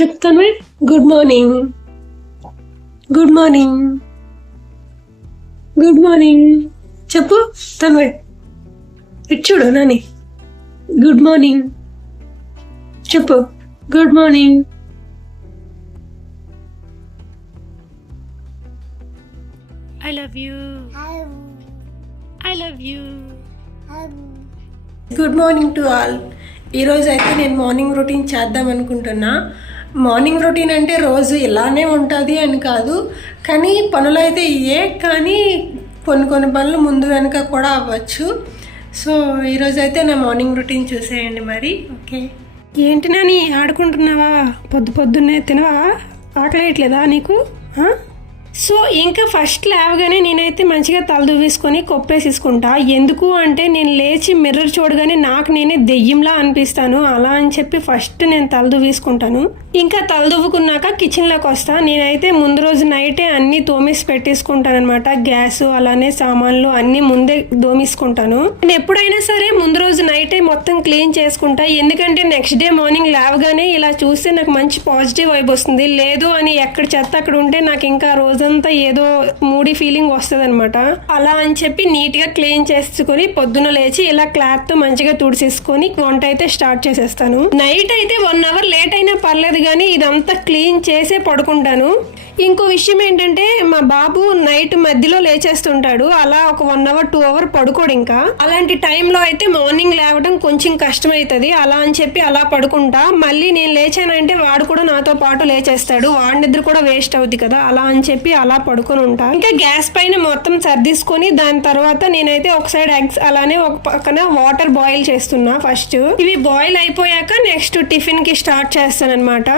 చెప్తాను. Good morning, good morning, good morning చెప్పు తన్వే. ఇటు చూడు నాని. గుడ్ మార్నింగ్ చెప్పు. Good morning. I love you, I love you. Good morning to all. ఈరోజు అయితే నేను మార్నింగ్ రొటీన్ చేద్దాం అనుకుంటున్నా. మార్నింగ్ రొటీన్ అంటే రోజు ఇలానే ఉంటుంది అని కాదు, కానీ పనులు అయితే ఇవే, కానీ కొన్ని పనులు ముందు వెనుక కూడా అవ్వచ్చు. సో ఈరోజు అయితే నా మార్నింగ్ రొటీన్ చూసేయండి మరి. ఓకే, ఏంటి నాని ఆడుకుంటున్నావా? పొద్దున్నే తినవా? ఆకలేయట్లేదా నీకు? సో ఇంకా ఫస్ట్ లేవగానే నేనైతే మంచిగా తల దువ్వేసుకొని కొప్పేసేసుకుంటా. ఎందుకు అంటే నేను లేచి మిర్రర్ చూడగానే నాకు నేనే దెయ్యంలా అనిపిస్తాను. అలా అని చెప్పి ఫస్ట్ నేను తల దువ్వేసుకుంటాను. ఇంకా తల దువ్వుకున్నాక కిచెన్లోకి వస్తా. నేనైతే ముందు రోజు నైటే అన్నీ తోమేసి పెట్టేసుకుంటాను అనమాట. గ్యాస్ అలానే సామాన్లు అన్నీ ముందే దోమేసుకుంటాను. నేను ఎప్పుడైనా సరే ముందు రోజు నైటే మొత్తం క్లీన్ చేసుకుంటా. ఎందుకంటే నెక్స్ట్ డే మార్నింగ్ లేవగానే ఇలా చూస్తే నాకు మంచి పాజిటివ్ వైబ్ వస్తుంది. లేదు అని ఎక్కడ చెత్త అక్కడ ఉంటే నాకు ఇంకా రోజంతా ఏదో మూడీ ఫీలింగ్ వస్తుంది అనమాట. అలా అని చెప్పి నీట్ గా క్లీన్ చేసుకుని పొద్దున లేచి ఇలా క్లాత్ తో మంచిగా తుడిసేసుకొని వంట అయితే స్టార్ట్ చేసేస్తాను. నైట్ అయితే 1 hour లేట్ అయినా పర్లేదు, కానీ ఇదంతా క్లీన్ చేసే పడుకుంటాను. ఇంకో విషయం ఏంటంటే మా బాబు నైట్ మధ్యలో లేచేస్తుంటాడు. అలా ఒక 1 hour 2 hour పడుకోడు. ఇంకా అలాంటి టైంలో అయితే మార్నింగ్ లేవడం కొంచెం కష్టమవుతుంది. అలా అని చెప్పి అలా పడుకుంటా. మళ్ళీ నేను లేచానంటే వాడు కూడా నాతో పాటు లేచేస్తాడు. వాడి నిద్ర కూడా వేస్ట్ అవుద్ది కదా, అలా అని చెప్పి అలా పడుకొని ఉంటా. ఇంకా గ్యాస్ పైన మొత్తం సర్దిసుకొని దాని తర్వాత నేనైతే ఒక సైడ్ ఎగ్స్ అలానే ఒక పక్కన వాటర్ బాయిల్ చేస్తున్నా. ఫస్ట్ ఇవి బాయిల్ అయిపోయాక నెక్స్ట్ టిఫిన్ కి స్టార్ట్ చేస్తాను అనమాట.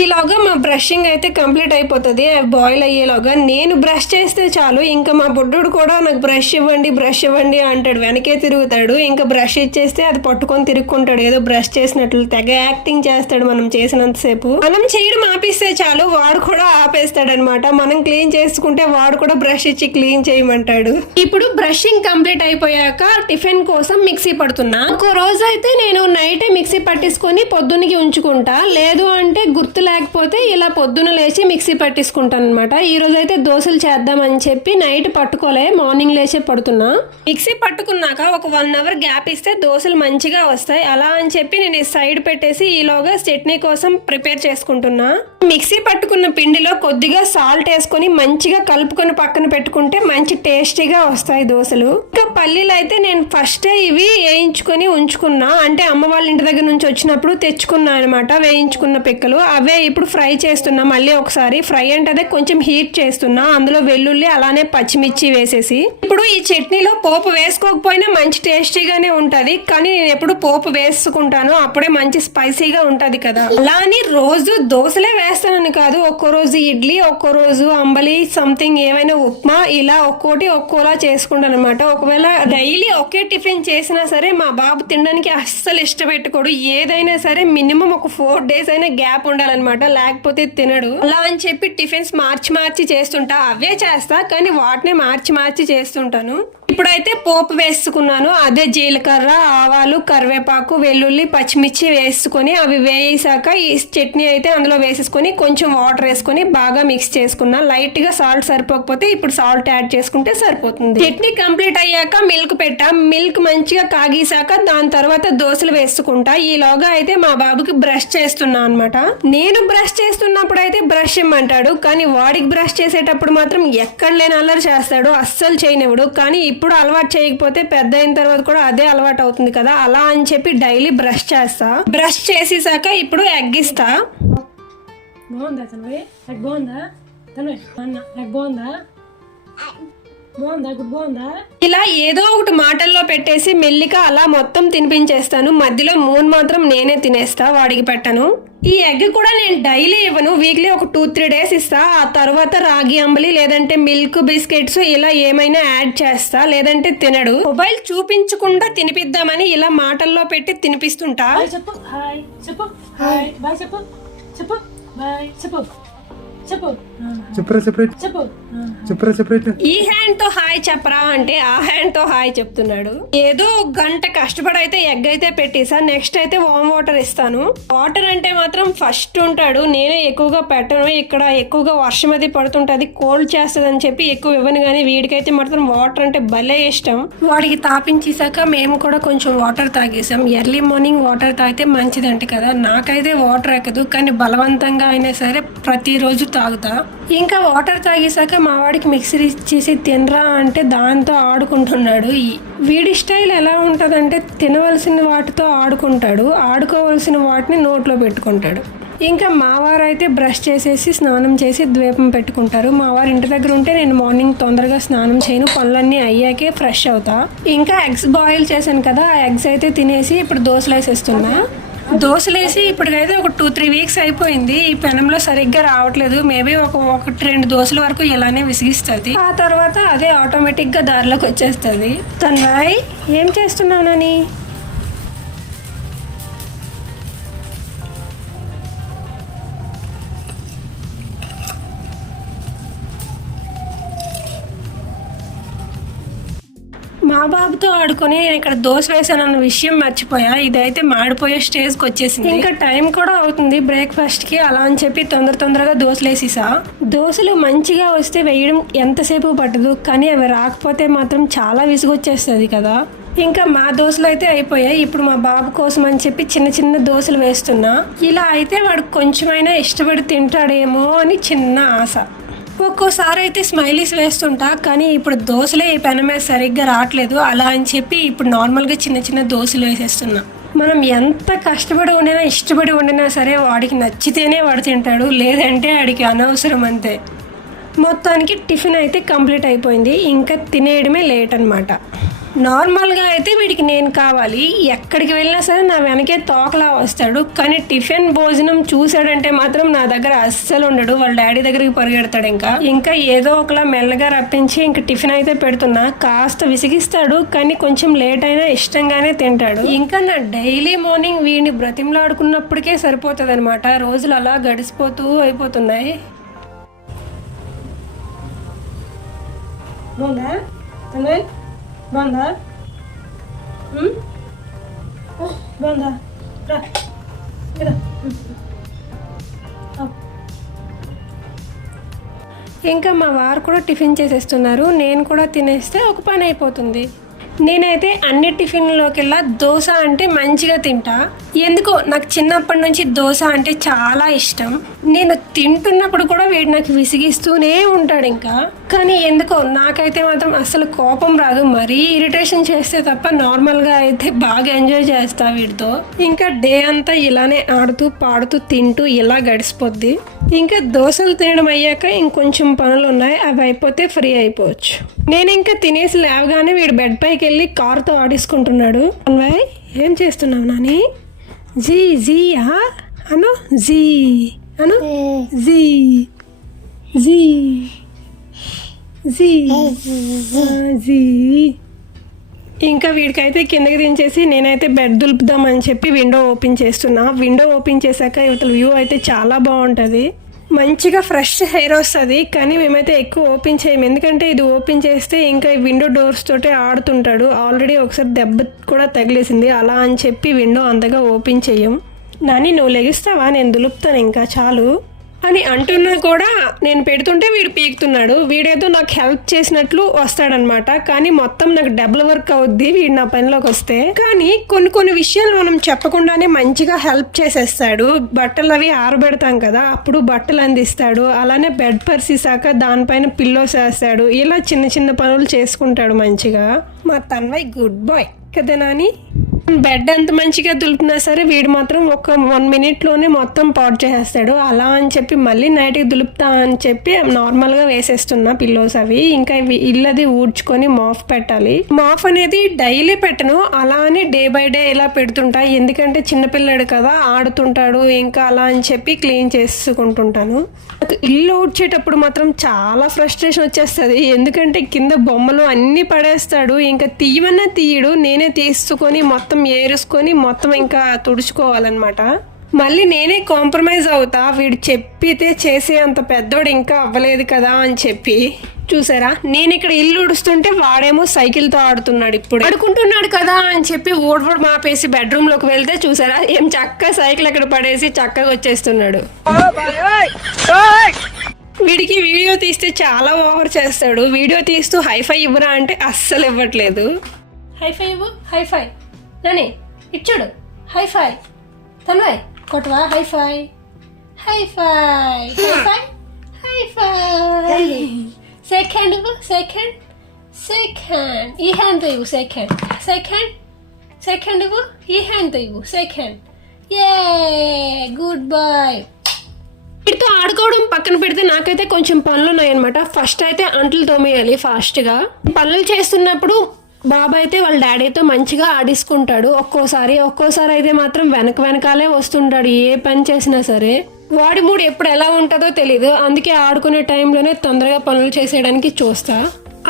ఈలోగా మా బ్రషింగ్ అయితే కంప్లీట్ అయిపోతుంది. బాయిల్ అయ్యేలోగా నేను బ్రష్ చేస్తే చాలు, ఇంకా మా బుడ్డోడు కూడా నాకు బ్రష్ ఇవ్వండి అంటాడు. వెనకే తిరుగుతాడు. ఇంకా బ్రష్ ఇచ్చేస్తే అది పట్టుకొని తిరుగుకుంటాడు, ఏదో బ్రష్ చేసినట్లు తెగ యాక్టింగ్ చేస్తాడు. మనం చేసినంతసేపు మనం చేయడం ఆపిస్తే చాలు, వాడు కూడా ఆపేస్తాడు అనమాట. మనం క్లీన్ చేసుకుంటే వాడు కూడా బ్రష్ ఇచ్చి క్లీన్ చేయమంటాడు. ఇప్పుడు బ్రషింగ్ కంప్లీట్ అయిపోయాక టిఫిన్ కోసం మిక్సీ పడుతున్నా. ఒక రోజు అయితే నేను నైటే మిక్సీ పట్టేసుకొని పొద్దున్నకి ఉంచుకుంటా. లేదు అంటే గుర్తు లేకపోతే ఇలా పొద్దున లేచి మిక్సీ పట్టేసుకుంటాను అనమాట. ఈ రోజు అయితే దోశలు చేద్దామని చెప్పి నైట్ పట్టుకోలే, మార్నింగ్ లేచే పడుతున్నా. మిక్సీ పట్టుకున్నాక ఒక 1 hour గ్యాప్ ఇస్తే దోశలు మంచిగా వస్తాయి. అలా అని చెప్పి నేను సైడ్ పెట్టేసి ఈలోగా చట్నీ కోసం ప్రిపేర్ చేసుకుంటున్నా. మిక్సీ పట్టుకున్న పిండిలో కొద్దిగా సాల్ట్ వేసుకొని మంచిగా కలుపుకొని పక్కన పెట్టుకుంటే మంచి టేస్టీగా వస్తాయి దోశలు. ఇంకా పల్లీలు అయితే నేను ఫస్టే ఇవి వేయించుకొని ఉంచుకున్నా. అంటే అమ్మ వాళ్ళ ఇంటి దగ్గర నుంచి వచ్చినప్పుడు తెచ్చుకున్నా అనమాట వేయించుకున్న పిక్కలు. అవే ఇప్పుడు ఫ్రై చేస్తున్నా. మళ్ళీ ఒకసారి ఫ్రై అంటే అదే కొంచెం హీట్ చేస్తున్నా. అందులో వెల్లుల్లి అలానే పచ్చిమిర్చి వేసేసి ఇప్పుడు ఈ చట్నీలో పోపు వేసుకోకపోయినా మంచి టేస్టీగానే ఉంటది, కానీ నేను ఎప్పుడు పోపు వేసుకుంటాను, అప్పుడే మంచి స్పైసీగా ఉంటది కదా. అలా అని రోజు దోశలే వేస్తానని కాదు, ఒక్కో రోజు ఇడ్లీ, ఒక్కో రోజు అంబలి, సంథింగ్ ఏమైనా ఉప్మా, ఇలా ఒక్కోటి ఒక్కోలా చేసుకుంటాను అనమాట. ఒకవేళ డైలీ ఒకే టిఫిన్ చేసినా సరే మా బాబు తినడానికి అస్సలు ఇష్టపెట్టుకోడు. ఏదైనా సరే మినిమం ఒక 4 days అయినా గ్యాప్ ఉండాలన్నమాట, లేకపోతే తినడు. అలా అని చెప్పి టిఫిన్స్ మార్చి చేస్తుంటా. అవే చేస్తా కానీ వాటిని మార్చి చేస్తుంటాను. ఇప్పుడైతే పోపు వేసుకున్నాను. అదే జీలకర్ర, ఆవాలు, కరివేపాకు, వెల్లుల్లి, పచ్చిమిర్చి వేసుకొని అవి వేసాక ఈ చట్నీ అయితే అందులో వేసేసుకొని కొంచెం వాటర్ వేసుకొని బాగా మిక్స్ చేసుకున్నా. లైట్ గా సాల్ట్ సరిపోకపోతే ఇప్పుడు సాల్ట్ యాడ్ చేసుకుంటే సరిపోతుంది. చట్నీ కంప్లీట్ అయ్యాక మిల్క్ పెట్టా. మిల్క్ మంచిగా కాగేసాక దాని తర్వాత దోశలు వేసుకుంటా. ఈలోగా అయితే మా బాబుకి బ్రష్ చేస్తున్నా అనమాట. నేను బ్రష్ చేస్తున్నప్పుడు అయితే బ్రష్ ఇమ్మంటాడు, కానీ వాడికి బ్రష్ చేసేటప్పుడు మాత్రం ఎక్కడ లేని అల్లరి చేస్తాడు, అస్సలు చేయనివ్వడు. కానీ ఇప్పుడు అలవాటు చేయకపోతే పెద్ద అయిన తర్వాత కూడా అదే అలవాటు అవుతుంది కదా. అలా అని చెప్పి డైలీ బ్రష్ చేస్తా. బ్రష్ చేసేసాక ఇప్పుడు ఎగ్ ఇస్తా. బాగుందా తనవే? ఎగ్ బాగుందా తనవే? ఎగ్ బాగుందా? బాగుందా? ఇలా ఏదో ఒకటి మాటల్లో పెట్టేసి మెల్లిగా అలా మొత్తం తినిపించేస్తాను. మధ్యలో 3 మాత్రం నేనే తినేస్తా, వాడికి పెట్టను. ఈ ఎగ్ కూడా నేను డైలీ ఇవ్వను, వీక్లీ ఒక 2-3 days ఇస్తా. ఆ తర్వాత రాగి అంబలి లేదంటే మిల్క్ బిస్కెట్స్ ఇలా ఏమైనా యాడ్ చేస్తా, లేదంటే తినడు. మొబైల్ చూపించకుండా తినిపిద్దామని ఇలా మాటల్లో పెట్టి తినిపిస్తుంటా. చెప్పు హాయ్, చెప్పు హాయ్, బాయ్ చెప్పు, చెప్పు బాయ్ చెప్పు, చెప్పు చెప్పరా సెపరేట్ చెప్పరా సెపరేట్. ఈ హ్యాండ్ తో హాయ్ చెప్పరా అంటే ఆ హ్యాండ్ తో హాయ్ చెప్తున్నాడు. ఏదో గంట కష్టపడి అయితే ఎగ్ అయితే పెట్టేసా. నెక్స్ట్ అయితే వామ్ వాటర్ ఇస్తాను. వాటర్ అంటే మాత్రం ఫస్ట్ ఉంటాడు. నేనే ఎక్కువగా పెట్టను. ఇక్కడ ఎక్కువగా వర్షం అది పడుతుంటది, కోల్డ్ చేస్తుంది అని చెప్పి ఎక్కువ ఇవ్వను. కానీ వీడికైతే మాత్రం వాటర్ అంటే భలే ఇష్టం. వాడికి తాపించేసాక మేము కూడా కొంచెం వాటర్ తాగేసాం. ఎర్లీ మార్నింగ్ వాటర్ తాగితే మంచిదంట కదా. నాకైతే వాటర్ ఎక్కదు, కానీ బలవంతంగా అయినా సరే ప్రతిరోజు తాగుతా. ఇంకా వాటర్ తాగేసాక మా వాడికి మిక్సర్ ఇచ్చేసి తినరా అంటే దాంతో ఆడుకుంటున్నాడు. వీడి స్టైల్ ఎలా ఉంటుందంటే తినవలసిన వాటితో ఆడుకుంటాడు, ఆడుకోవలసిన వాటిని నోట్లో పెట్టుకుంటాడు. ఇంకా మా వారు అయితే బ్రష్ చేసేసి స్నానం చేసి ద్వీపం పెట్టుకుంటారు. మా వారు ఇంటి దగ్గర ఉంటే నేను మార్నింగ్ తొందరగా స్నానం చేయను, పనులన్నీ అయ్యాకే ఫ్రెష్ అవుతా. ఇంకా ఎగ్స్ బాయిల్ చేశాను కదా, ఆ ఎగ్స్ అయితే తినేసి ఇప్పుడు దోశలు వేసేస్తున్నా. దోశలేసి ఇప్పటికైతే ఒక 2-3 వీక్స్ అయిపోయింది. ఈ పెనంలో సరిగ్గా రావట్లేదు. మేబీ ఒక 1-2 దోశల వరకు ఇలానే విసిగిస్తుంది. ఆ తర్వాత అదే ఆటోమేటిక్గా దారిలోకి వచ్చేస్తుంది. తన్వాయ్ ఏం చేస్తున్నావు నాని? మా బాబుతో ఆడుకొని నేను ఇక్కడ దోశ వేసానన్న విషయం మర్చిపోయా. ఇదైతే మాడిపోయే స్టేజ్కి వచ్చేసింది. ఇంకా టైం కూడా అవుతుంది బ్రేక్ఫాస్ట్ కి. అలా అని చెప్పి తొందరగా దోశలు వేసేసా. దోశలు మంచిగా వస్తే వేయడం ఎంతసేపు పట్టదు, కానీ అవి రాకపోతే మాత్రం చాలా విసుగొచ్చేస్తుంది కదా. ఇంకా మా దోశలు అయితే అయిపోయాయి. ఇప్పుడు మా బాబు కోసం అని చెప్పి చిన్న దోశలు వేస్తున్నా. ఇలా అయితే వాడు కొంచెమైనా ఇష్టపడి తింటాడేమో అని చిన్న ఆశ. ఒక్కోసారి అయితే స్మైలీస్ వేస్తుంటా, కానీ ఇప్పుడు దోశలే ఈ పెనం మీద సరిగ్గా రావట్లేదు. అలా అని చెప్పి ఇప్పుడు నార్మల్గా చిన్న దోశలు వేసేస్తున్నా. మనం ఎంత కష్టపడి వండినా ఇష్టపడి వండినా సరే వాడికి నచ్చితేనే వాడు తింటాడు, లేదంటే వాడికి అనవసరం అంతే. మొత్తానికి టిఫిన్ అయితే కంప్లీట్ అయిపోయింది. ఇంకా తినేయడమే లేట్ అనమాట. నార్మల్గా అయితే వీడికి నేను కావాలి, ఎక్కడికి వెళ్ళినా సరే నా వెనకే తోకలా వస్తాడు. కానీ టిఫిన్ భోజనం చూసాడంటే మాత్రం నా దగ్గర అస్సలు ఉండడు. వాళ్ళ డాడీ దగ్గరికి పరిగెడతాడు. ఇంకా ఏదో ఒకలా మెల్లగా రప్పించి ఇంకా టిఫిన్ అయితే పెడుతున్నా. కాస్త విసిగిస్తాడు, కానీ కొంచెం లేట్ అయినా ఇష్టంగానే తింటాడు. ఇంకా నా డైలీ మార్నింగ్ వీడిని బ్రతిమలాడుకున్నప్పటికే సరిపోతుంది అనమాట. రోజులు అలా గడిచిపోతూ అయిపోతున్నాయి. బాగుందా? బాగుందా? ఇంకా మా వారు కూడా టిఫిన్ చేసేస్తున్నారు. నేను కూడా తినేస్తే ఒక పని అయిపోతుంది. నేనైతే అన్ని టిఫిన్లోకెల్లా దోశ అంటే మంచిగా తింటా. ఎందుకో నాకు చిన్నప్పటి నుంచి దోశ అంటే చాలా ఇష్టం. నేను తింటున్నప్పుడు కూడా వీడు నాకు విసిగిస్తూనే ఉంటాడు. కానీ ఎందుకో నాకైతే మాత్రం అసలు కోపం రాదు. మరీ ఇరిటేషన్ చేస్తే తప్ప నార్మల్గా అయితే బాగా ఎంజాయ్ చేస్తా వీడితో. ఇంకా డే అంతా ఇలానే ఆడుతూ పాడుతూ తింటూ ఇలా గడిచిపోద్ది. ఇంకా దోశలు తినడం అయ్యాక ఇంకొంచెం పనులు ఉన్నాయి, అవి అయిపోతే ఫ్రీ అయిపోవచ్చు. నేను ఇంకా తినేసి లేవగానే వీడు బెడ్ పైకి వెళ్ళి కారుతో ఆడేసుకుంటున్నాడు. అన్వయ్ ఏం చేస్తున్నావు నాని? జీ జీ అను, జీ అను, జీ జీ జీ జీ. ఇంకా వీడికైతే కిందకి దించేసి నేనైతే బెడ్ దులుపుదామని చెప్పి విండో ఓపెన్ చేస్తున్నా. విండో ఓపెన్ చేశాక ఇవతల వ్యూ అయితే చాలా బాగుంటుంది. మంచిగా ఫ్రెష్ హెయిర్ వస్తుంది. కానీ మేమైతే ఎక్కువ ఓపెన్ చేయము, ఎందుకంటే ఇది ఓపెన్ చేస్తే ఇంకా విండో డోర్స్ తోటే ఆడుతుంటాడు. ఆల్రెడీ ఒకసారి దెబ్బ కూడా తగిలేసింది. అలా అని చెప్పి విండో అంతగా ఓపెన్ చేయం. నాని నువ్వు లెగిస్తావా, నేను దులుపుతాను ఇంకా చాలు అని అంటున్నా కూడా నేను పెడుతుంటే వీడు పీకుతున్నాడు. వీడేదో నాకు హెల్ప్ చేసినట్లు వస్తాడనమాట, కానీ మొత్తం నాకు డబుల్ వర్క్ అవుద్ది వీడు నా పనిలోకి వస్తే. కానీ కొన్ని విషయాలు మనం చెప్పకుండానే మంచిగా హెల్ప్ చేసేస్తాడు. బట్టలు అవి ఆరబెడతాం కదా, అప్పుడు బట్టలు అందిస్తాడు. అలానే బెడ్ పరిసేసాక దానిపైన పిల్లోస్ వేస్తాడు. ఇలా చిన్న పనులు చేసుకుంటాడు మంచిగా. మా తన్వయ్ గుడ్ బాయ్ కదా నాని. బెడ్ ఎంత మంచిగా దులిపినా సరే వీడు మాత్రం ఒక 1 minute-లోనే మొత్తం పాడు చేసేస్తాడు. అలా అని చెప్పి మళ్ళీ నైట్కి దులుపుతా అని చెప్పి నార్మల్గా వేసేస్తున్నా పిల్లోస్ అవి. ఇంకా ఇల్లది ఊడ్చుకొని మాఫ్ పెట్టాలి. మాఫ్ అనేది డైలీ పెట్టను, అలా అని డే బై డే ఇలా పెడుతుంటా. ఎందుకంటే చిన్నపిల్లాడు కదా, ఆడుతుంటాడు. ఇంకా అలా అని చెప్పి క్లీన్ చేసుకుంటుంటాను. ఇల్లు ఊడ్చేటప్పుడు మాత్రం చాలా ఫ్రస్ట్రేషన్ వచ్చేస్తుంది. ఎందుకంటే కింద బొమ్మలు అన్నీ పడేస్తాడు. ఇంకా తీయమన్నా తీయడు, నేనే తీసుకొని మొత్తం ఏరుసుకొని మొత్తం ఇంకా తుడుచుకోవాలన్నమాట. మళ్ళీ నేనే కాంప్రమైజ్ అవుతా, వీడు చెప్పితే చేసే అంత పెద్దోడు ఇంకా అవ్వలేదు కదా అని చెప్పి. చూసారా, నేను ఇక్కడ ఇల్లు ఉడుస్తుంటే వాడేమో సైకిల్తో ఆడుతున్నాడు. ఇప్పుడు ఆడుకుంటున్నాడు కదా అని చెప్పి ఓడవడు మాపేసి బెడ్రూమ్లోకి వెళ్తే చూసారా, ఏం చక్కగా సైకిల్ అక్కడ పడేసి చక్కగా వచ్చేస్తున్నాడు. వీడికి వీడియో తీస్తే చాలా ఓవర్ చేస్తాడు. వీడియో తీస్తూ హైఫై ఇవ్వరా అంటే అస్సలు ఇవ్వట్లేదు. హైఫై ఇవ్వు, హైఫై నాని ఇచ్చాడు. హైఫై తన్వయ్ కొట్టవా, high five high five high five high five. Second ఇవ్వు, సెకండ్ సెకండ్ ఈ హ్యాండ్తో ఇవ్వు, సెకండ్ సెకండ్ సెకండ్ ఇవ్వు, ఈ హ్యాండ్తో ఇవ్వు, సెకండ్. A good bye. వీటితో ఆడుకోవడం పక్కన పెడితే నాకైతే కొంచెం పనులు ఉన్నాయన్నమాట. ఫస్ట్ అయితే అంట్లు తోమేయాలి ఫాస్ట్గా. పనులు చేస్తున్నప్పుడు బాబాయ్ అయితే వాళ్ళ డాడీతో మంచిగా ఆడిసుకుంటాడు. ఒక్కోసారి అయితే మాత్రం వెనకాలే వస్తుంటాడు ఏ పని చేసినా సరే. వాడి మూడు ఎప్పుడు ఎలా ఉంటుందో తెలీదు, అందుకే ఆడుకునే టైంలోనే తొందరగా పనులు చేసేయడానికి చూస్తా.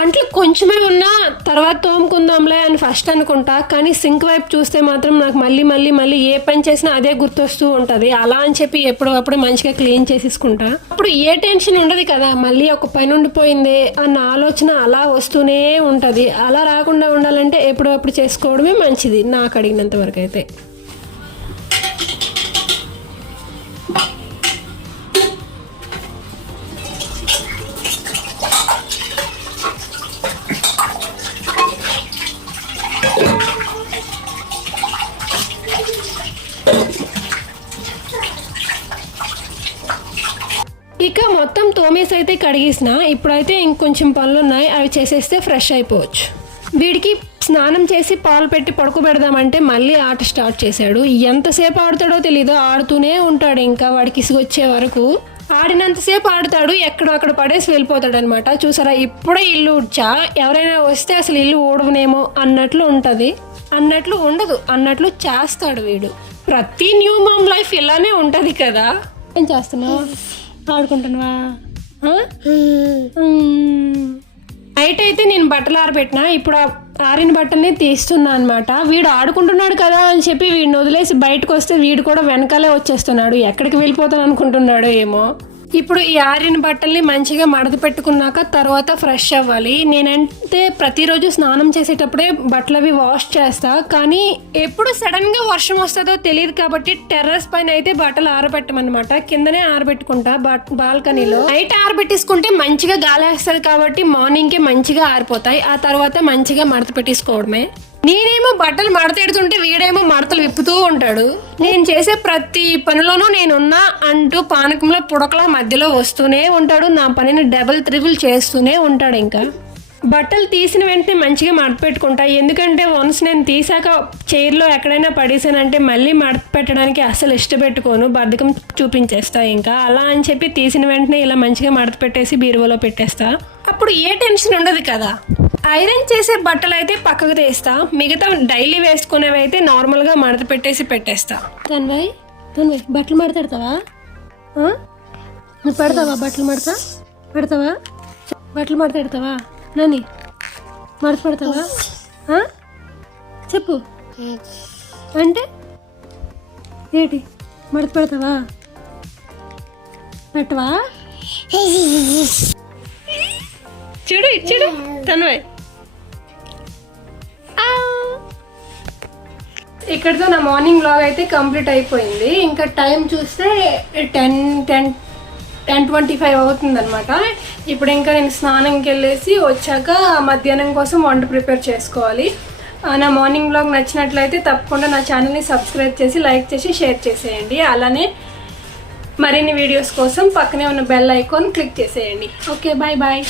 అంట్లు కొంచెమే ఉన్నా తర్వాత తోముకుందాంలే అని ఫస్ట్ అనుకుంటా, కానీ సింక్ వైపు చూస్తే మాత్రం నాకు మళ్ళీ ఏ పని చేసినా అదే గుర్తొస్తూ ఉంటుంది. అలా అని చెప్పి ఎప్పుడప్పుడు మంచిగా క్లీన్ చేసేసుకుంటా. అప్పుడు ఏ టెన్షన్ ఉండదు కదా, మళ్ళీ ఒక పని ఉండిపోయింది అన్న ఆలోచన అలా వస్తూనే ఉంటుంది. అలా రాకుండా ఉండాలంటే ఎప్పుడప్పుడు చేసుకోవడమే మంచిది నాకు అడిగినంత వరకు అయితే. ఇక మొత్తం తోమేసి అయితే కడిగేసిన. ఇప్పుడైతే ఇంకొంచెం పనులు ఉన్నాయి, అవి చేసేస్తే ఫ్రెష్ అయిపోవచ్చు. వీడికి స్నానం చేసి పాలు పెట్టి పడుకోబెడదామంటే మళ్ళీ ఆట స్టార్ట్ చేశాడు. ఎంతసేపు ఆడుతాడో తెలీదు, ఆడుతూనే ఉంటాడు. ఇంకా వాడికి ఇసుగొచ్చే వరకు ఆడినంతసేపు ఆడుతాడు, ఎక్కడక్కడ పడేసి వెళ్ళిపోతాడు అనమాట. చూసారా, ఇప్పుడే ఇల్లు ఊడ్చా, ఎవరైనా వస్తే అసలు ఇల్లు ఊడవనేమో అన్నట్లు ఉంటుంది. అన్నట్లు ఉండదు, అన్నట్లు చేస్తాడు వీడు. ప్రతి న్యూ మామ్ లైఫ్ ఇలానే ఉంటుంది కదా. ఏం చేస్తున్నావు, ఆడుకుంటున్నావా? నైట్ అయితే నేను బట్టలు ఆరబెట్టినా, ఇప్పుడు ఆరిన బట్టల్ని తీస్తున్నా అనమాట. వీడు ఆడుకుంటున్నాడు కదా అని చెప్పి వీడిని వదిలేసి బయటకు వస్తే వీడు కూడా వెనకాలే వచ్చేస్తున్నాడు. ఎక్కడికి వెళ్ళిపోతాను అనుకుంటున్నాడు ఏమో. ఇప్పుడు ఈ ఆరిన బట్టల్ని మంచిగా మడత పెట్టుకున్నాక తర్వాత ఫ్రెష్ అవ్వాలి. నేనంటే ప్రతిరోజు స్నానం చేసేటప్పుడే బట్టలు అవి వాష్ చేస్తా, కానీ ఎప్పుడు సడన్ గా వర్షం వస్తుందో తెలియదు కాబట్టి టెర్రస్ పైన అయితే బట్టలు ఆరబెట్టమన్నమాట. కిందనే ఆరబెట్టుకుంటా బాల్కనీలో. నైట్ ఆరబెట్టేసుకుంటే మంచిగా గాలి వేస్తుంది కాబట్టి మార్నింగ్ కి మంచిగా ఆరిపోతాయి. ఆ తర్వాత మంచిగా మడత పెట్టేసుకోవడమే. నేనేమో బట్టలు మడతెడుతుంటే వీడేమో మడతలు విప్పుతూ ఉంటాడు. నేను చేసే ప్రతి పనిలోనూ నేనున్నా అంటూ పానకంలో పుడకల మధ్యలో వస్తూనే ఉంటాడు. నా పనిని డబుల్ త్రిబుల్ చేస్తూనే ఉంటాడు. ఇంకా బట్టలు తీసిన వెంటనే మంచిగా మడత పెట్టుకుంటా, ఎందుకంటే వన్స్ నేను తీసాక చైర్లో ఎక్కడైనా పడేసానంటే మళ్ళీ మడత పెట్టడానికి అసలు ఇష్టపెట్టుకోను, బద్ధకం చూపించేస్తా. ఇంకా అలా అని చెప్పి తీసిన వెంటనే ఇలా మంచిగా మడత పెట్టేసి బీరువాలో పెట్టేస్తా. అప్పుడు ఏ టెన్షన్ ఉండదు కదా. ఐరన్ చేసే బట్టలు అయితే పక్కకు తీస్తా, మిగతా డైలీ వేసుకునేవి అయితే నార్మల్గా మడత పెట్టేస్తా. తన్వయ్ బట్టలు మడతాడతావా? నువ్వు పెడతావా బట్టలు పెడతావా? బట్టలు మడతాడతావా నాని? మడత పెడతావా? చెప్పు అంటే ఏంటి? మడత పెడతావా? పెట్టవా? చూడు తన్వయ్. ఇక్కడితో నా మార్నింగ్ వ్లాగ్ అయితే కంప్లీట్ అయిపోయింది. ఇంకా టైం చూస్తే 10:25 అవుతుంది అనమాట. ఇప్పుడు ఇంకా నేను స్నానంకి వెళ్ళేసి వచ్చాక మధ్యాహ్నం కోసం వంట ప్రిపేర్ చేసుకోవాలి. నా మార్నింగ్ వ్లాగ్ నచ్చినట్లయితే తప్పకుండా నా ఛానల్ని సబ్స్క్రైబ్ చేసి లైక్ చేసి షేర్ చేసేయండి. అలానే మరిన్ని వీడియోస్ కోసం పక్కనే ఉన్న బెల్ ఐకాన్ క్లిక్ చేసేయండి. Okay, bye.